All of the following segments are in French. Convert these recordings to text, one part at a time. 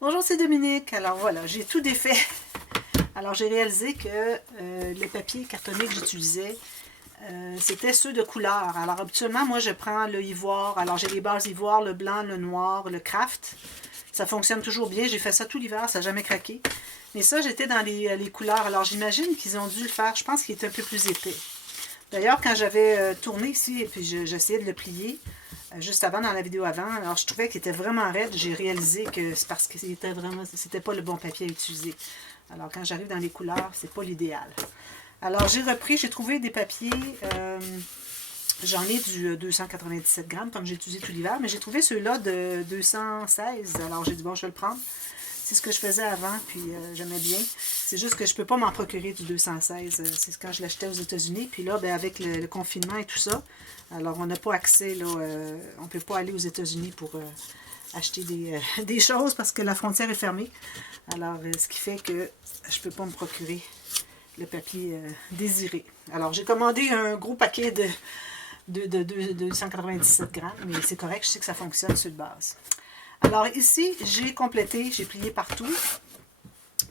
Bonjour, c'est Dominique. Alors voilà, j'ai tout défait. Alors j'ai réalisé que les papiers cartonnés que j'utilisais, c'était ceux de couleur. Alors habituellement, moi je prends le ivoire. Alors j'ai les bases ivoire, le blanc, le noir, le craft. Ça fonctionne toujours bien. J'ai fait ça tout l'hiver, ça n'a jamais craqué. Mais ça, j'étais dans les couleurs. Alors j'imagine qu'ils ont dû le faire. Je pense qu'il est un peu plus épais. D'ailleurs, quand j'avais tourné ici et puis j'essayais de le plier, juste avant, dans la vidéo avant, alors je trouvais qu'il était vraiment raide. J'ai réalisé que c'est parce que c'était pas le bon papier à utiliser. Alors quand j'arrive dans les couleurs, c'est pas l'idéal. Alors j'ai repris, j'ai trouvé des papiers, j'en ai du 297 grammes comme j'ai utilisé tout l'hiver, mais j'ai trouvé ceux-là de 216. Alors j'ai dit bon, je vais le prendre. C'est ce que je faisais avant, puis j'aimais bien. C'est juste que je ne peux pas m'en procurer du 216. C'est quand je l'achetais aux États-Unis. Puis là, ben, avec le confinement et tout ça, alors on n'a pas accès, là, on ne peut pas aller aux États-Unis pour acheter des choses parce que la frontière est fermée. Alors, ce qui fait que je ne peux pas me procurer le papier désiré. Alors, j'ai commandé un gros paquet de 197 grammes, mais c'est correct, je sais que ça fonctionne sur le base. Alors ici, j'ai complété, j'ai plié partout.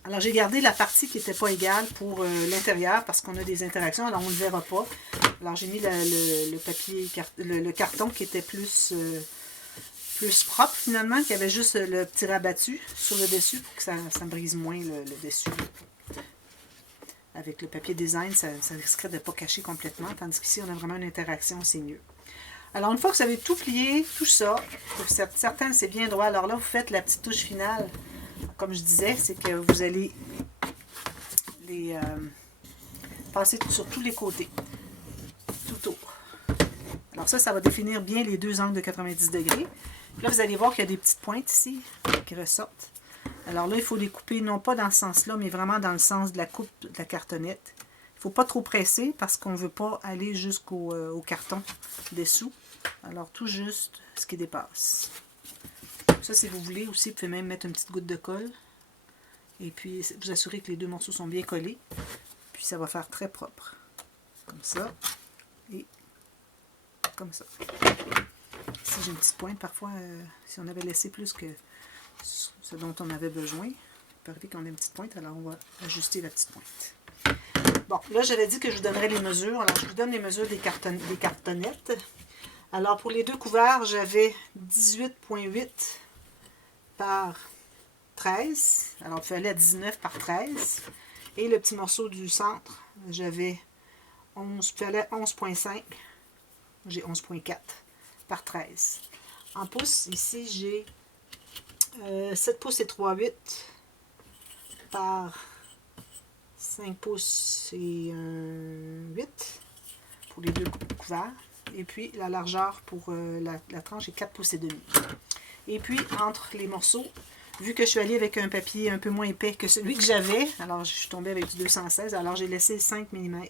Alors j'ai gardé la partie qui n'était pas égale pour l'intérieur parce qu'on a des interactions, alors on ne le verra pas. Alors j'ai mis le papier, le carton qui était plus propre finalement, qui avait juste le petit rabattu sur le dessus pour que ça brise moins le dessus. Avec le papier design, ça risquerait de ne pas cacher complètement, tandis qu'ici on a vraiment une interaction, c'est mieux. Alors, une fois que vous avez tout plié, tout ça, pour certaines, c'est bien droit. Alors là, vous faites la petite touche finale. Comme je disais, c'est que vous allez les passer sur tous les côtés, tout autour. Alors ça va définir bien les deux angles de 90 degrés. Là, vous allez voir qu'il y a des petites pointes ici qui ressortent. Alors là, il faut les couper, non pas dans ce sens-là, mais vraiment dans le sens de la coupe de la cartonnette. Il ne faut pas trop presser parce qu'on ne veut pas aller jusqu'au carton dessous. Alors, tout juste ce qui dépasse. Ça, si vous voulez aussi, vous pouvez même mettre une petite goutte de colle. Et puis, vous assurez que les deux morceaux sont bien collés. Puis, ça va faire très propre. Comme ça. Et comme ça. Ici, j'ai une petite pointe. Parfois, si on avait laissé plus que ce dont on avait besoin, il peut arriver qu'on ait une petite pointe. Alors, on va ajuster la petite pointe. Bon, là, j'avais dit que je vous donnerais les mesures. Alors, je vous donne les mesures des cartonnettes. Alors, pour les deux couverts, j'avais 18,8 par 13. Alors, il fallait 19 par 13. Et le petit morceau du centre, j'avais 11,5. J'ai 11,4 par 13. En pouces, ici, j'ai 7 pouces et 3,8 par 5 pouces et 8 pour les deux couverts. Et puis la largeur pour la tranche est 4 pouces et demi. Et puis entre les morceaux, vu que je suis allée avec un papier un peu moins épais que celui que j'avais, alors je suis tombée avec du 216, alors j'ai laissé 5 mm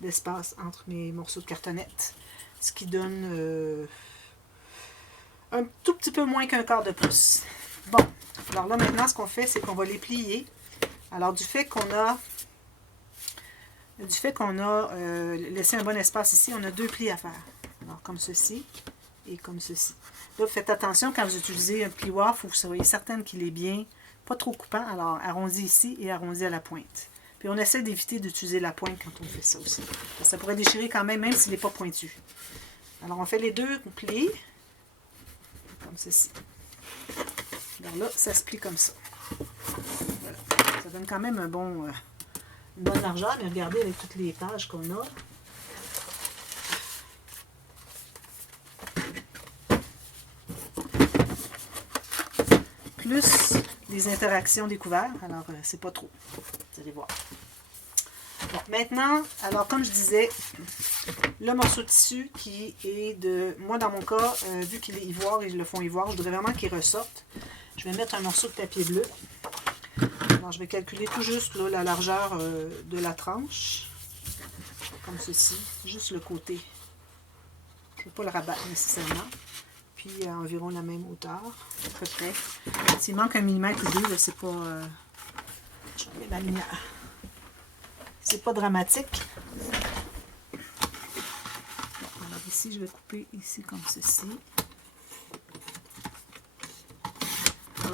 d'espace entre mes morceaux de cartonnette, ce qui donne un tout petit peu moins qu'un quart de pouce. Bon, alors là maintenant ce qu'on fait, c'est qu'on va les plier. Alors du fait qu'on a laissé un bon espace ici, on a deux plis à faire. Alors comme ceci et comme ceci. Là, faites attention quand vous utilisez un plioir, il faut que vous soyez certaine qu'il est bien, pas trop coupant. Alors arrondi ici et arrondi à la pointe. Puis on essaie d'éviter d'utiliser la pointe quand on fait ça aussi. Ça pourrait déchirer quand même s'il n'est pas pointu. Alors on fait les deux plis, comme ceci. Alors là, ça se plie comme ça. Voilà. Ça donne quand même une bonne largeur, mais regardez avec toutes les pages qu'on a. Plus les interactions des couverts, alors c'est pas trop. Vous allez voir. Bon, maintenant, alors comme je disais, le morceau de tissu qui est de... Moi, dans mon cas, vu qu'il est ivoire et le fond ivoire, je voudrais vraiment qu'il ressorte. Je vais mettre un morceau de papier bleu. Alors, je vais calculer tout juste là, la largeur de la tranche. Comme ceci. Juste le côté. Je ne vais pas le rabattre nécessairement. Puis, à environ la même hauteur. À peu près. S'il manque 1 mm ou 2, c'est pas... je mets ma lumière. C'est pas dramatique. Alors ici, je vais couper ici comme ceci.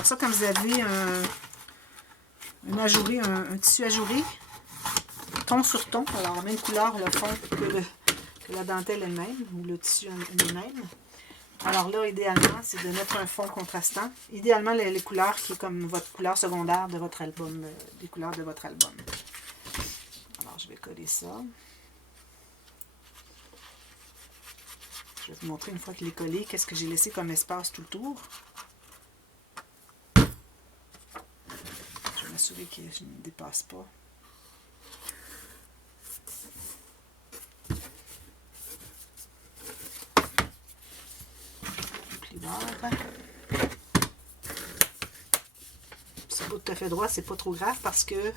Alors ça, quand vous avez un tissu ajouré, ton sur ton, alors la même couleur, le fond que la dentelle elle-même, ou le tissu lui-même. Alors là, idéalement, c'est de mettre un fond contrastant. Idéalement, les couleurs qui est comme votre couleur secondaire de votre album, les couleurs de votre album. Alors, je vais coller ça. Je vais vous montrer une fois qu'il est collé, qu'est-ce que j'ai laissé comme espace tout autour. Je vais m'assurer que je ne dépasse pas. C'est pas tout à fait droit, c'est pas trop grave parce que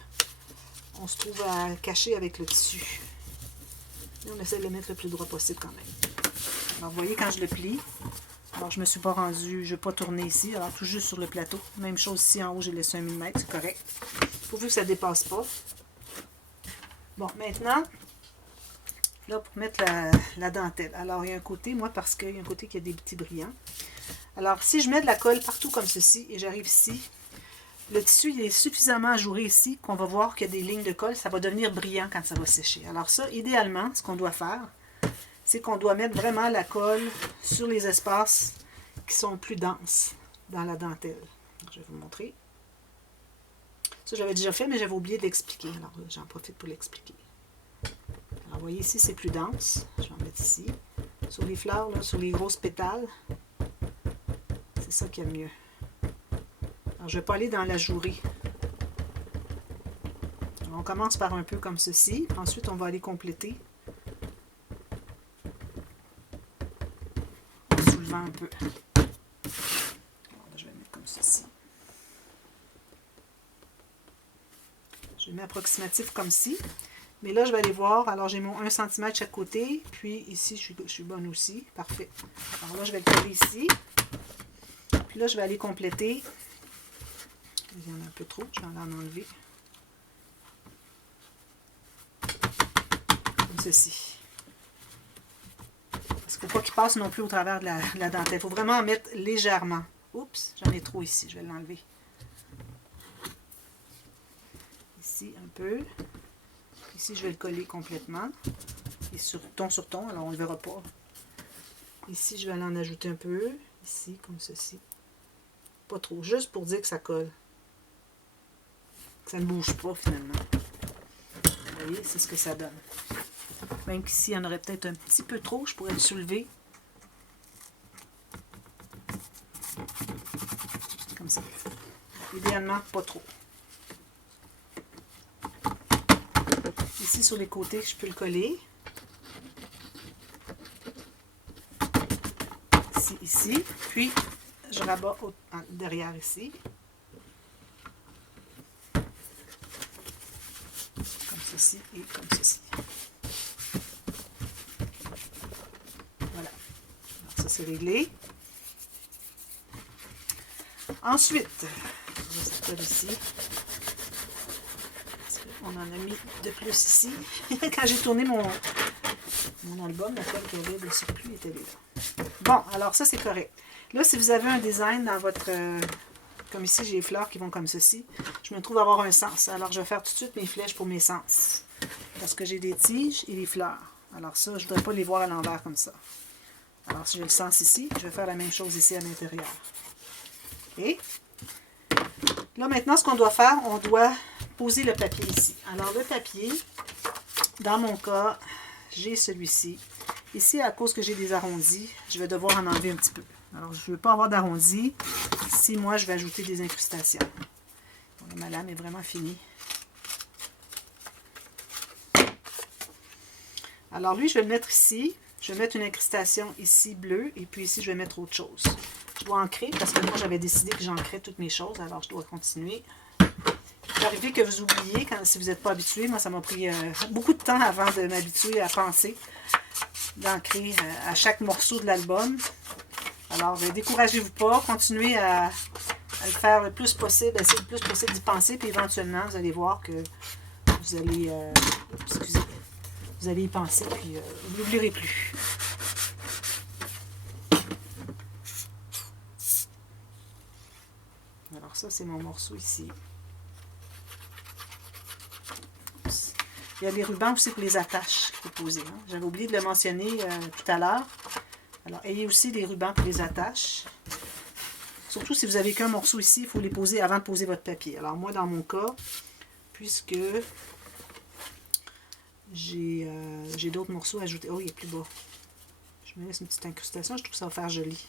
on se trouve à cacher avec le tissu. Et on essaie de le mettre le plus droit possible quand même. Alors vous voyez quand je le plie, alors je me suis pas rendu, je ne vais pas tourner ici, alors tout juste sur le plateau. Même chose ici en haut, j'ai laissé 1 mm, c'est correct. Pourvu que ça ne dépasse pas. Bon, maintenant, là pour mettre la dentelle. Alors il y a un côté, moi parce qu'il y a un côté qui a des petits brillants. Alors si je mets de la colle partout comme ceci et j'arrive ici, le tissu il est suffisamment ajouré ici qu'on va voir qu'il y a des lignes de colle, ça va devenir brillant quand ça va sécher. Alors ça, idéalement, ce qu'on doit faire, c'est qu'on doit mettre vraiment la colle sur les espaces qui sont plus denses dans la dentelle. Je vais vous montrer. Ça, j'avais déjà fait, mais j'avais oublié de l'expliquer. Alors, j'en profite pour l'expliquer. Alors, vous voyez ici, c'est plus dense. Je vais en mettre ici. Sur les fleurs, là, sur les grosses pétales, c'est ça qui est mieux. Alors, je ne vais pas aller dans l'ajouré. On commence par un peu comme ceci. Ensuite, on va aller compléter. En soulevant un peu. Alors, là, je vais le mettre comme ceci. Je le mets approximatif comme ci. Mais là, je vais aller voir. Alors, j'ai mon 1 cm de chaque côté. Puis ici, je suis bonne aussi. Parfait. Alors là, je vais le coller ici. Puis là, je vais aller compléter. Il y en a un peu trop. Je vais en enlever. Comme ceci. Parce qu'il ne faut pas qu'il passe non plus au travers de la dentelle. Il faut vraiment en mettre légèrement. Oups, j'en ai trop ici. Je vais l'enlever. Ici, un peu. Ici, je vais le coller complètement. Et sur ton, alors on ne le verra pas. Ici, je vais aller en ajouter un peu. Ici, comme ceci. Pas trop, juste pour dire que ça colle. Que ça ne bouge pas, finalement. Vous voyez, c'est ce que ça donne. Même qu'ici, il y en aurait peut-être un petit peu trop, je pourrais le soulever. Comme ça. Idéalement, pas trop. Ici, sur les côtés, je peux le coller. Ici. Puis, je rabats derrière ici. Comme ceci et comme ceci. Voilà. Alors, ça, c'est réglé. Ensuite, je vais cette colle ici. On en a mis de plus ici. Quand j'ai tourné mon album, la colle qui avait le surplus était là. Bon, alors ça, c'est correct. Là, si vous avez un design dans votre... comme ici, j'ai les fleurs qui vont comme ceci. Je me trouve avoir un sens. Alors, je vais faire tout de suite mes flèches pour mes sens. Parce que j'ai des tiges et des fleurs. Alors ça, je ne voudrais pas les voir à l'envers comme ça. Alors, si j'ai le sens ici, je vais faire la même chose ici à l'intérieur. Et là, maintenant, ce qu'on doit faire, on doit poser le papier ici. Alors, le papier, dans mon cas, j'ai celui-ci. Ici, à cause que j'ai des arrondis, je vais devoir en enlever un petit peu. Alors, je ne veux pas avoir d'arrondis. Ici, moi, je vais ajouter des incrustations. Bon, ma lame est vraiment finie. Alors, lui, je vais le mettre ici. Je vais mettre une incrustation ici bleue. Et puis ici, je vais mettre autre chose. Je dois ancrer parce que moi, j'avais décidé que j'ancrais toutes mes choses. Alors, je dois continuer. Il peut arriver que vous oubliez si vous n'êtes pas habitué. Moi, ça m'a pris beaucoup de temps avant de m'habituer à penser d'ancrer à chaque morceau de l'album. Alors, découragez-vous pas. Continuez à le faire le plus possible. Essayez le plus possible d'y penser. Puis éventuellement, vous allez voir que vous allez... excusez. Vous allez y penser. Puis vous ne l'oublierez plus. Voilà. Alors ça, c'est mon morceau ici. Il y a les rubans aussi pour les attaches qu'il faut poser. Hein. J'avais oublié de le mentionner tout à l'heure. Alors, ayez aussi des rubans pour les attaches. Surtout si vous n'avez qu'un morceau ici, il faut les poser avant de poser votre papier. Alors moi, dans mon cas, puisque j'ai d'autres morceaux à ajouter. Oh, il est plus bas. Je me laisse une petite incrustation, je trouve que ça va faire joli.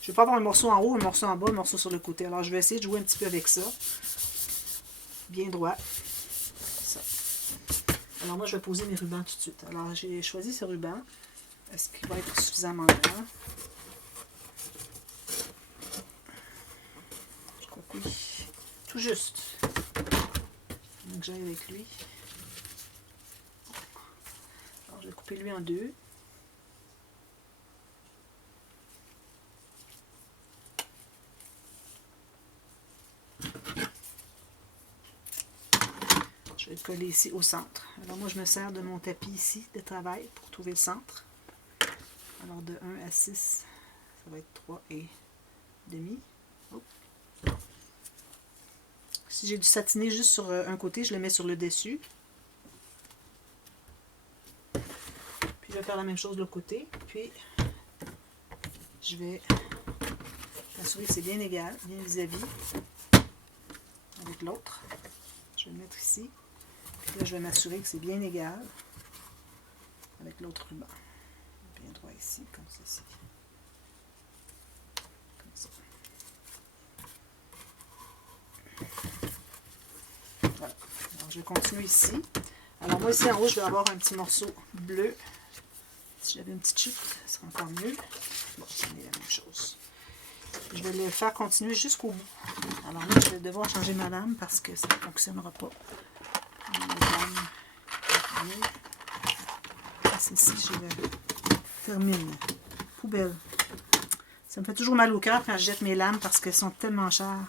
Je ne vais pas avoir un morceau en haut, un morceau en bas, un morceau sur le côté. Alors je vais essayer de jouer un petit peu avec ça. Bien droit. Ça. Alors moi, je vais poser mes rubans tout de suite. Alors j'ai choisi ce ruban. Est-ce qu'il va être suffisamment grand? Je crois que oui. Tout juste. Donc j'aille avec lui. Alors je vais couper lui en deux. Je vais le coller ici au centre. Alors moi, je me sers de mon tapis ici de travail pour trouver le centre. Alors de 1 à 6, ça va être 3 et demi. Oh. Si j'ai du satiné juste sur un côté, je le mets sur le dessus. Puis je vais faire la même chose de l'autre côté. Puis je vais m'assurer que c'est bien égal, bien vis-à-vis avec l'autre. Je vais le mettre ici. Là, je vais m'assurer que c'est bien égal avec l'autre ruban. Bien droit ici, comme ceci. Comme ça. Voilà. Alors, je vais continuer ici. Alors, moi, ici en haut, je vais avoir un petit morceau bleu. Si j'avais une petite chute, ce serait encore mieux. Bon, c'est la même chose. Je vais le faire continuer jusqu'au bout. Alors là, je vais devoir changer ma lame parce que ça ne fonctionnera pas. Ceci, je le termine. Poubelle. Ça me fait toujours mal au cœur quand je jette mes lames parce qu'elles sont tellement chères.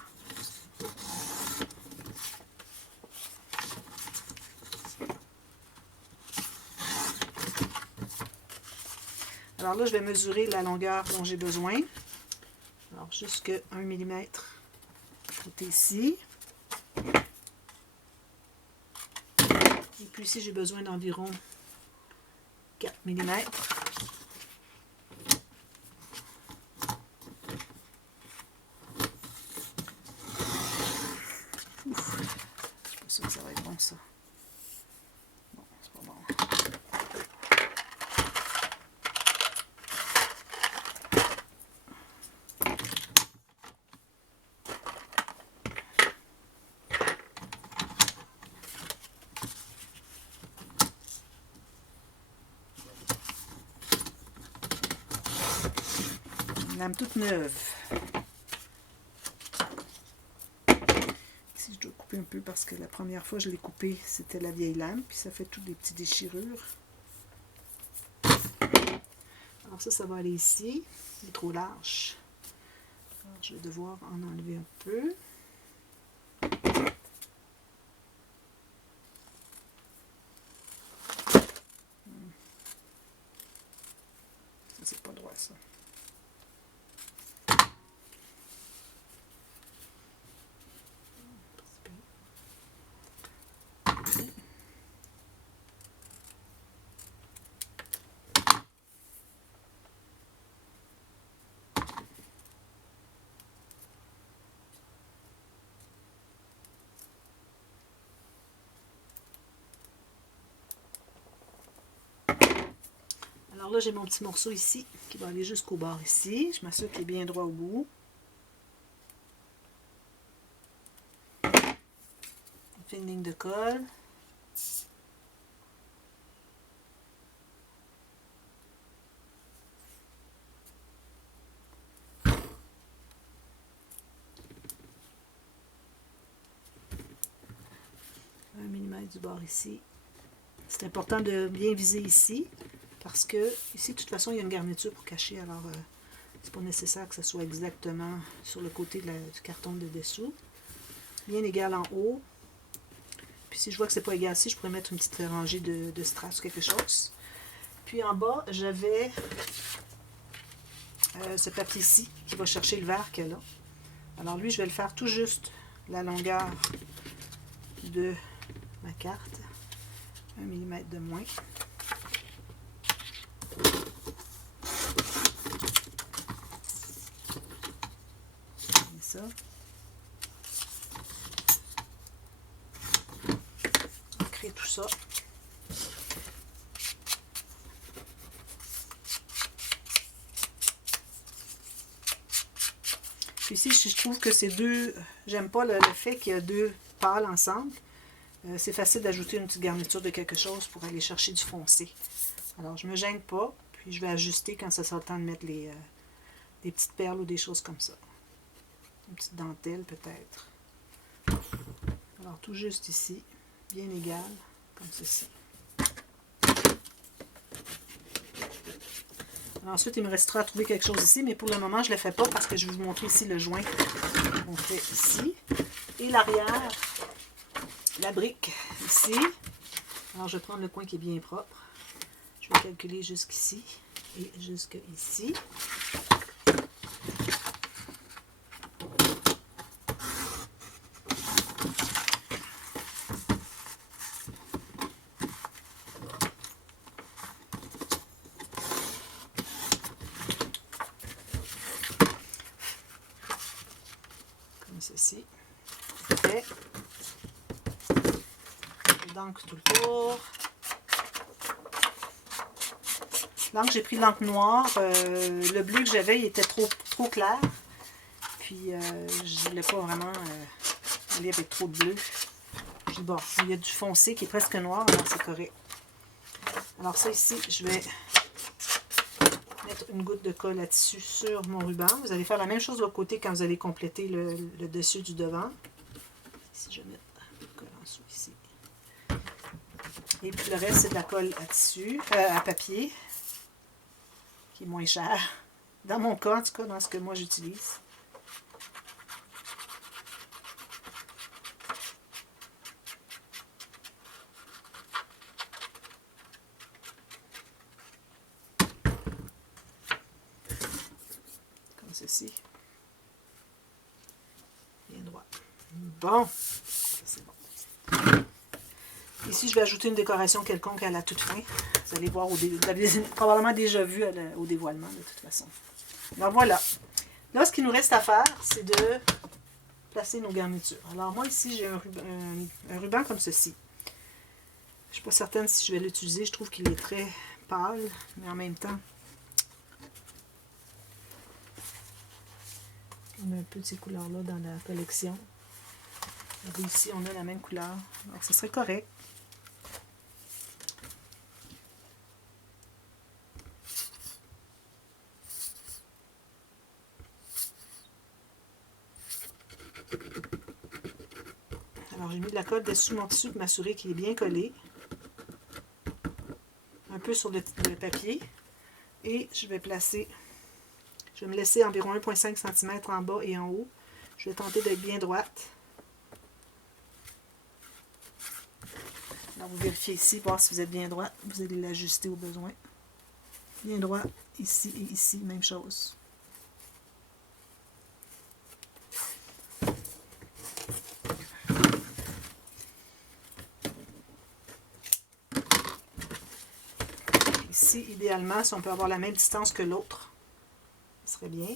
Alors là, je vais mesurer la longueur dont j'ai besoin. Alors, jusque 1 mm. Côté ici. Et puis ici, j'ai besoin d'environ 4 mm. Ouf, je suis pas sûre que ça va être bon ça. Bon, c'est pas bon. Une lame toute neuve. Ici, je dois couper un peu parce que la première fois que je l'ai coupé, c'était la vieille lame, puis ça fait toutes des petites déchirures. Alors ça va aller ici. Il est trop large. Alors, je vais devoir en enlever un peu. Ça, c'est pas droit, ça. Alors là, j'ai mon petit morceau ici qui va aller jusqu'au bord ici. Je m'assure qu'il est bien droit au bout. On fait une ligne de colle. Un millimètre du bord ici. C'est important de bien viser ici. Parce que ici, de toute façon, il y a une garniture pour cacher, alors c'est pas nécessaire que ce soit exactement sur le côté du carton de dessous. Bien égal en haut. Puis si je vois que c'est pas égal ici, je pourrais mettre une petite rangée de strass ou quelque chose. Puis en bas, j'avais ce papier-ci qui va chercher le vert qu'elle a. Alors lui, je vais le faire tout juste la longueur de ma carte. 1 mm de moins. Et ça. On crée tout ça. Puis ici, je trouve que ces deux, j'aime pas le fait qu'il y a deux pâles ensemble. C'est facile d'ajouter une petite garniture de quelque chose pour aller chercher du foncé. Alors, je ne me gêne pas, puis je vais ajuster quand ça sera le temps de mettre des petites perles ou des choses comme ça. Une petite dentelle peut-être. Alors, tout juste ici, bien égal, comme ceci. Alors, ensuite, il me restera à trouver quelque chose ici, mais pour le moment, je ne le fais pas parce que je vais vous montrer ici le joint qu'on fait ici. Et l'arrière, la brique ici. Alors, je vais prendre le coin qui est bien propre. Je vais calculer jusqu'ici et jusqu'ici. Comme ceci. Fait. L'encre tout le tour. L'encre, j'ai pris l'encre noire. Le bleu que j'avais, il était trop clair. Puis, je ne voulais pas vraiment aller avec trop de bleu. Puis bon, il y a du foncé qui est presque noir, alors c'est correct. Alors ça ici, je vais mettre une goutte de colle à tissu sur mon ruban. Vous allez faire la même chose de l'autre côté quand vous allez compléter le dessus du devant. Ici, je vais mettre la colle en dessous ici. Et puis le reste, c'est de la colle à tissu, à papier, qui est moins cher. Dans mon cas, en tout cas, dans ce que moi j'utilise. Comme ceci. Bien droit. Bon, c'est bon. Ici, je vais ajouter une décoration quelconque à la toute fin. Vous allez voir, vous l'avez probablement déjà vu au dévoilement, de toute façon. Alors voilà. Là, ce qu'il nous reste à faire, c'est de placer nos garnitures. Alors moi, ici, j'ai un ruban comme ceci. Je ne suis pas certaine si je vais l'utiliser. Je trouve qu'il est très pâle, mais en même temps, on a un peu de ces couleurs-là dans la collection. Et ici, on a la même couleur. Alors, ce serait correct. Alors, j'ai mis de la colle dessus mon tissu pour m'assurer qu'il est bien collé. Un peu sur le papier. Et je vais placer, je vais me laisser environ 1,5 cm en bas et en haut. Je vais tenter d'être bien droite. Alors, vous vérifiez ici, voir si vous êtes bien droite. Vous allez l'ajuster au besoin. Bien droit, ici et ici, même chose. Ici, idéalement, si on peut avoir la même distance que l'autre, ce serait bien.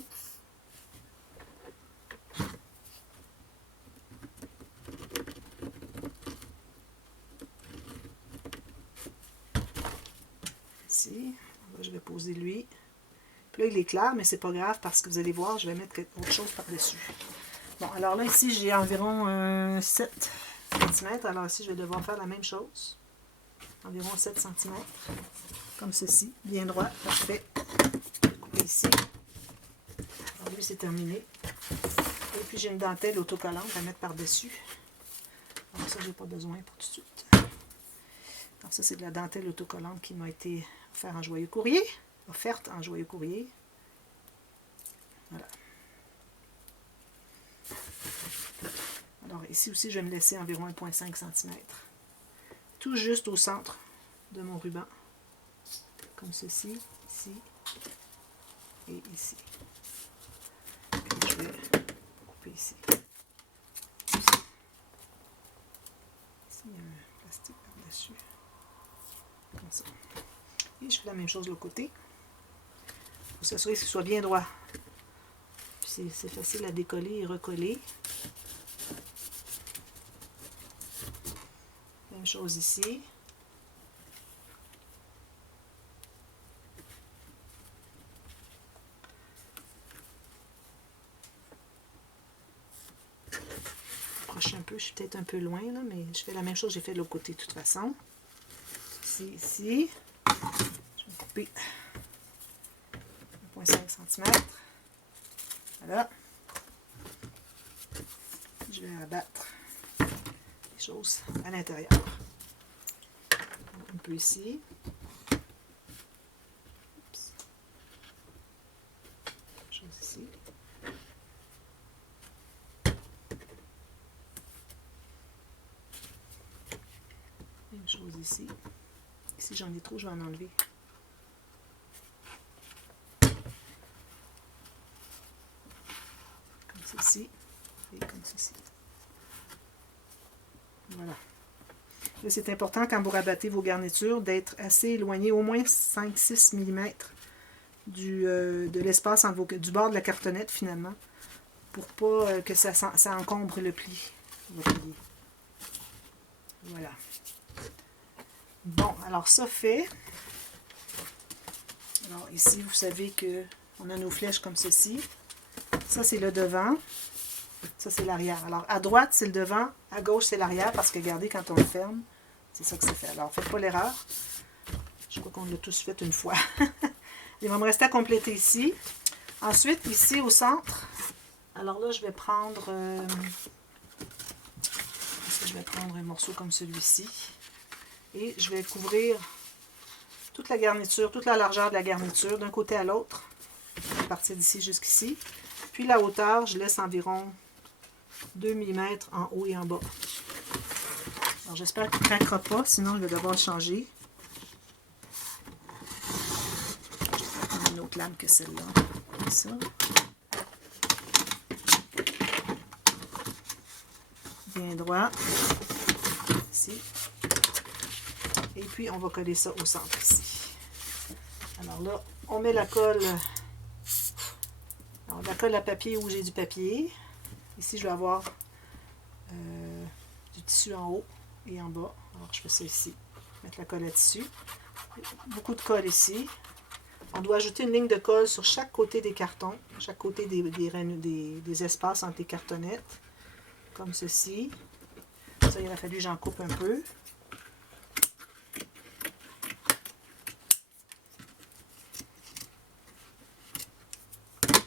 Ici, là, je vais poser lui. Puis là, il est clair, mais c'est pas grave parce que vous allez voir, je vais mettre autre chose par-dessus. Bon, alors là, ici, j'ai environ 7 cm. Alors ici, je vais devoir faire la même chose. Environ 7 cm. Comme ceci, bien droit, parfait. Couper ici. Alors lui, c'est terminé. Et puis, j'ai une dentelle autocollante à mettre par-dessus. Alors ça, j'ai pas besoin pour tout de suite. Alors ça, c'est de la dentelle autocollante qui m'a été offerte en joyeux courrier. Offerte en joyeux courrier. Voilà. Alors ici aussi, je vais me laisser environ 1,5 cm. Tout juste au centre de mon ruban. Comme ceci, ici et ici. Puis je vais couper ici. Ici, il y a un plastique par-dessus. Comme ça. Et je fais la même chose de l'autre côté. Il faut s'assurer que ce soit bien droit. Puis c'est facile à décoller et recoller. Même chose ici. Approche un peu, je suis peut-être un peu loin, là, mais je fais la même chose que j'ai fait de l'autre côté de toute façon. Ici. Je vais couper 1,5 cm. Voilà. Je vais abattre les choses à l'intérieur. Un peu ici. Oups. Chose ici. Même chose ici. Ici, j'en ai trop, je vais en enlever. Comme ceci. Et comme ceci. Voilà. Là, c'est important quand vous rabattez vos garnitures d'être assez éloigné, au moins 5-6 mm de l'espace du bord de la cartonnette finalement, pour pas que ça encombre le pli. Voilà. Bon, alors ça fait. Alors ici, vous savez que on a nos flèches comme ceci. Ça, c'est le devant. Ça, c'est l'arrière. Alors, à droite, c'est le devant. À gauche, c'est l'arrière. Parce que, regardez, quand on le ferme, c'est ça que ça fait. Alors, faites pas l'erreur. Je crois qu'on l'a tous fait une fois. Il va me rester à compléter ici. Ensuite, ici, au centre. Alors là, je vais prendre... je vais prendre un morceau comme celui-ci. Et je vais couvrir toute la garniture, toute la largeur de la garniture, d'un côté à l'autre. À partir d'ici jusqu'ici. Puis la hauteur, je laisse environ 2 mm en haut et en bas. Alors j'espère qu'il ne craquera pas, sinon je vais devoir changer. Je vais prendre une autre lame que celle-là. Comme ça. Bien droit. Ici. Et puis on va coller ça au centre ici. Alors là, on met la colle. Alors la colle à papier où j'ai du papier. Ici, je vais avoir du tissu en haut et en bas. Alors, je fais ça ici. Mettre la colle à tissu. Beaucoup de colle ici. On doit ajouter une ligne de colle sur chaque côté des cartons, chaque côté des espaces entre les cartonnettes, comme ceci. Ça, il a fallu que j'en coupe un peu.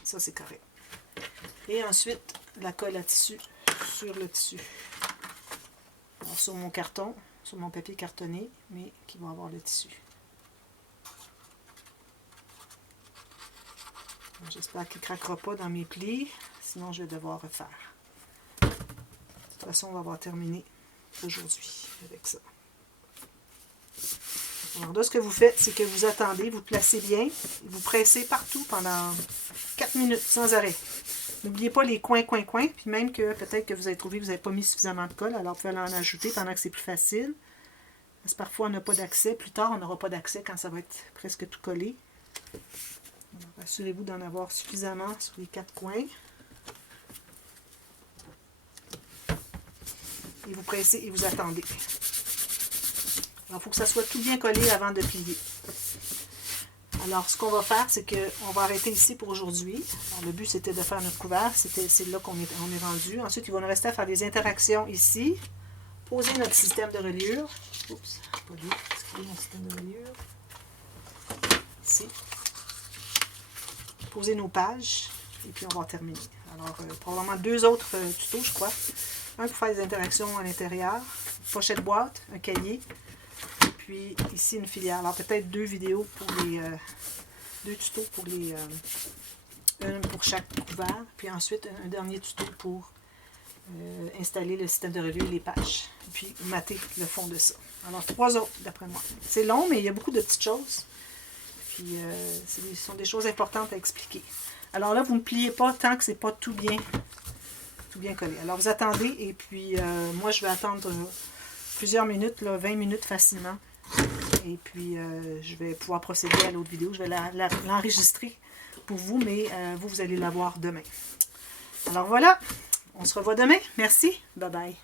Ça, c'est correct. Et ensuite, la colle à tissu sur le tissu. Alors, sur mon carton, sur mon papier cartonné, mais qui va avoir le tissu. J'espère qu'il ne craquera pas dans mes plis, sinon je vais devoir refaire. De toute façon, on va avoir terminé aujourd'hui avec ça. Alors là, ce que vous faites, c'est que vous attendez, vous placez bien, et vous pressez partout pendant 4 minutes, sans arrêt. N'oubliez pas les coins, puis même que peut-être que vous avez trouvé que vous n'avez pas mis suffisamment de colle, alors vous pouvez en ajouter pendant que c'est plus facile. Parce que parfois, on n'a pas d'accès. Plus tard, on n'aura pas d'accès quand ça va être presque tout collé. Assurez-vous d'en avoir suffisamment sur les 4 coins. Et vous pressez et vous attendez. Alors, il faut que ça soit tout bien collé avant de plier. Alors, ce qu'on va faire, c'est qu'on va arrêter ici pour aujourd'hui. Le but, c'était de faire notre couvert. C'est là qu'on est rendu. Ensuite, il va nous rester à faire des interactions ici. Poser notre système de reliure. Oups, pas lui. Excusez mon système de reliure. Ici. Poser nos pages. Et puis, on va terminer. Alors, probablement 2 autres tutos, je crois. Un pour faire des interactions à l'intérieur. Pochette boîte, un cahier. Puis ici une filière. Alors peut-être 2 vidéos pour les 2 tutos pour les un pour chaque couvert. Puis ensuite un dernier tuto pour installer le système de reliure et les pages. Puis mater le fond de ça. Alors 3 autres d'après moi. C'est long, mais il y a beaucoup de petites choses. Puis ce sont des choses importantes à expliquer. Alors là, vous ne pliez pas tant que c'est pas tout bien tout bien collé. Alors, vous attendez et puis moi, je vais attendre plusieurs minutes, là, 20 minutes facilement. Et puis, je vais pouvoir procéder à l'autre vidéo. Je vais l'enregistrer pour vous, mais vous allez la voir demain. Alors voilà, on se revoit demain. Merci. Bye bye.